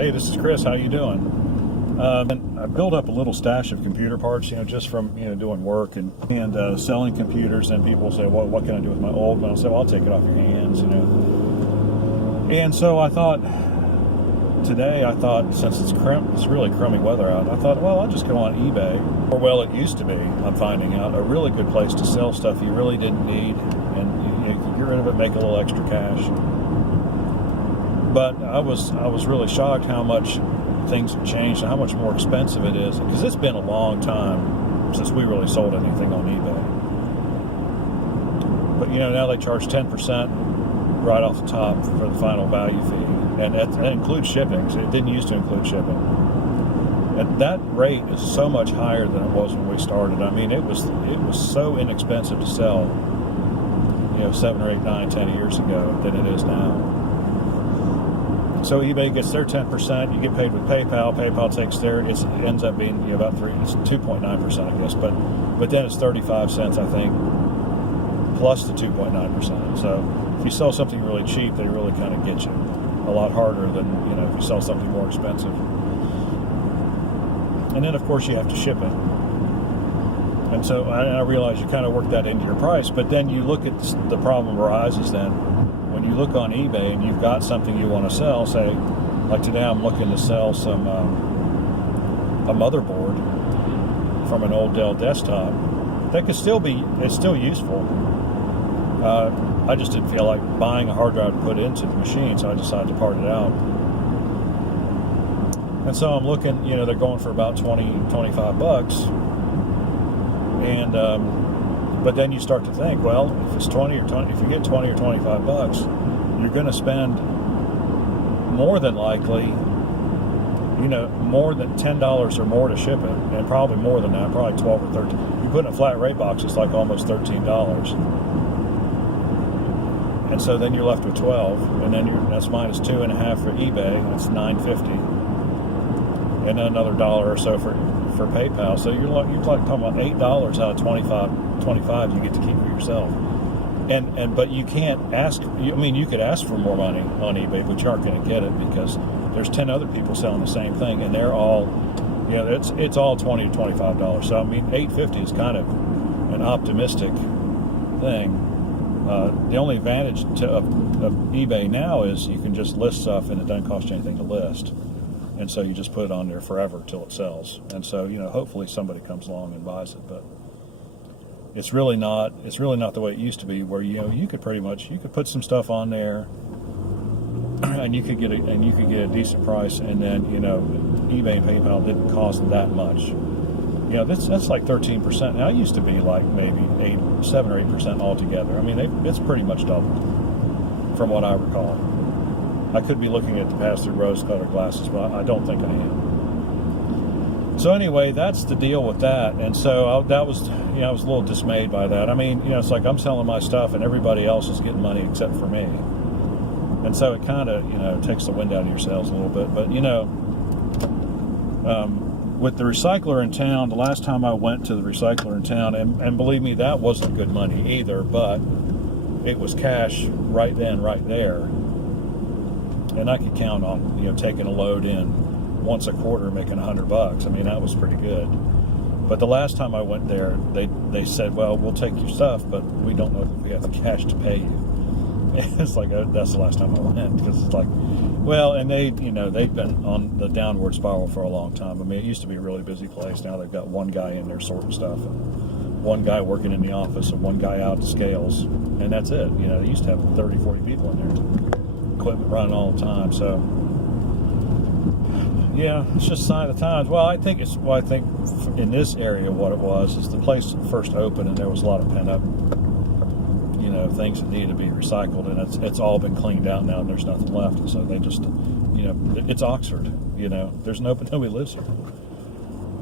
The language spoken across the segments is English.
Hey, this is Chris. How you doing? And I built up a little stash of computer parts, just from doing work and selling computers. And people say, "Well, what can I do with my old one?" I say, "Well, I'll take it off your hands," And so I thought today, since it's really crummy weather out, I thought, well, I'll just go on eBay. Or well, it used to be. I'm finding out a really good place to sell stuff you really didn't need, and you can get rid of it, make a little extra cash. But I was really shocked how much things have changed and how much more expensive it is, because it's been a long time since we really sold anything on eBay. But now they charge 10% right off the top for the final value fee, and that includes shipping. So it didn't used to include shipping, and that rate is so much higher than it was when we started. I mean, it was so inexpensive to sell 7 or 8, 9, 10 years ago than it is now. So eBay gets their 10%. You get paid with PayPal. PayPal takes their. It ends up being about 2.9%, I guess. But then it's 35 cents, I think, plus the 2.9%. So if you sell something really cheap, they really kind of get you a lot harder than if you sell something more expensive. And then of course you have to ship it. And so I realize you kind of work that into your price. But then you look at the problem arises then. When you look on eBay and you've got something you want to sell, say, like today I'm looking to sell some a motherboard from an old Dell desktop that it's still useful. I just didn't feel like buying a hard drive to put into the machine, so I decided to part it out. And so I'm looking, they're going for about $20-25, and but then you start to think, well, if it's if you get $20 or $25, you're going to spend more than likely, more than $10 or more to ship it, and probably more than that, probably 12 or 13. You put in a flat rate box, it's like almost $13, and so then you're left with 12, and then that's minus 2.5 for eBay, that's $9.50, and then another $1 or so for PayPal. So you're talking about $8 out of 25 you get to keep for yourself. But you can't ask. You could ask for more money on eBay, but you aren't going to get it because there's 10 other people selling the same thing, and they're all, it's all $20 to $25. So $8.50 is kind of an optimistic thing. The only advantage of eBay now is you can just list stuff and it doesn't cost you anything to list. And so you just put it on there forever till it sells. And so, hopefully somebody comes along and buys it. But it's really not the way it used to be, where you could put some stuff on there and you could get a decent price, and then eBay and PayPal didn't cost that much. That's like 13%. Now it used to be like maybe 7 or 8% altogether. It's pretty much doubled from what I recall. I could be looking at the pass-through rose-colored glasses, but I don't think I am. So anyway, that's the deal with that. And so I was a little dismayed by that. It's like I'm selling my stuff and everybody else is getting money except for me. And so it kind of, takes the wind out of your sails a little bit. But, with the recycler in town, the last time I went to the recycler in town, and believe me, that wasn't good money either, but it was cash right then, right there. And I could count on, taking a load in once a quarter, making $100. That was pretty good. But the last time I went there, they said, well, we'll take your stuff, but we don't know if we have the cash to pay you. And it's like, that's the last time I went, because it's like, well, and they've been on the downward spiral for a long time. It used to be a really busy place. Now they've got one guy in there sorting stuff, and one guy working in the office, and one guy out at scales, and that's it. They used to have 30, 40 people in there. Equipment running all the time. So yeah, it's just a sign of the times. Well, I think in this area what it was is the place first opened and there was a lot of pent up things that needed to be recycled, and it's all been cleaned out now and there's nothing left. And so they just it's Oxford, there's nobody lives here.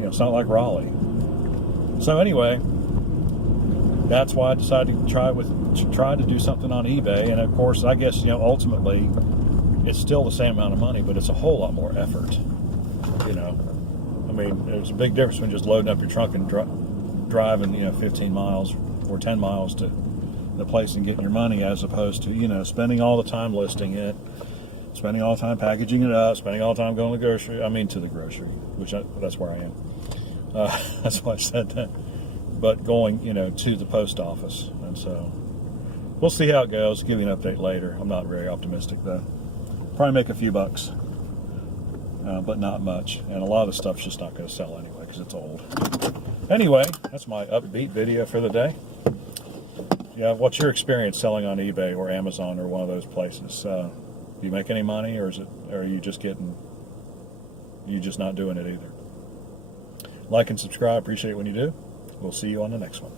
It's not like Raleigh. So anyway, that's why I decided to try to do something on eBay. And of course, I guess, ultimately it's still the same amount of money, but it's a whole lot more effort. There's a big difference between just loading up your trunk and driving, 15 miles or 10 miles to the place and getting your money, as opposed to, spending all the time listing it, spending all the time packaging it up, spending all the time going to the grocery. I mean, to the grocery, that's where I am. That's why I said that. But going, to the post office, and so we'll see how it goes. Give you an update later. I'm not very optimistic though. Probably make a few bucks, but not much. And a lot of the stuff's just not going to sell anyway because it's old. Anyway, that's my upbeat video for the day. Yeah, what's your experience selling on eBay or Amazon or one of those places? Do you make any money, or are you just not doing it either? Like and subscribe. Appreciate it when you do. We'll see you on the next one.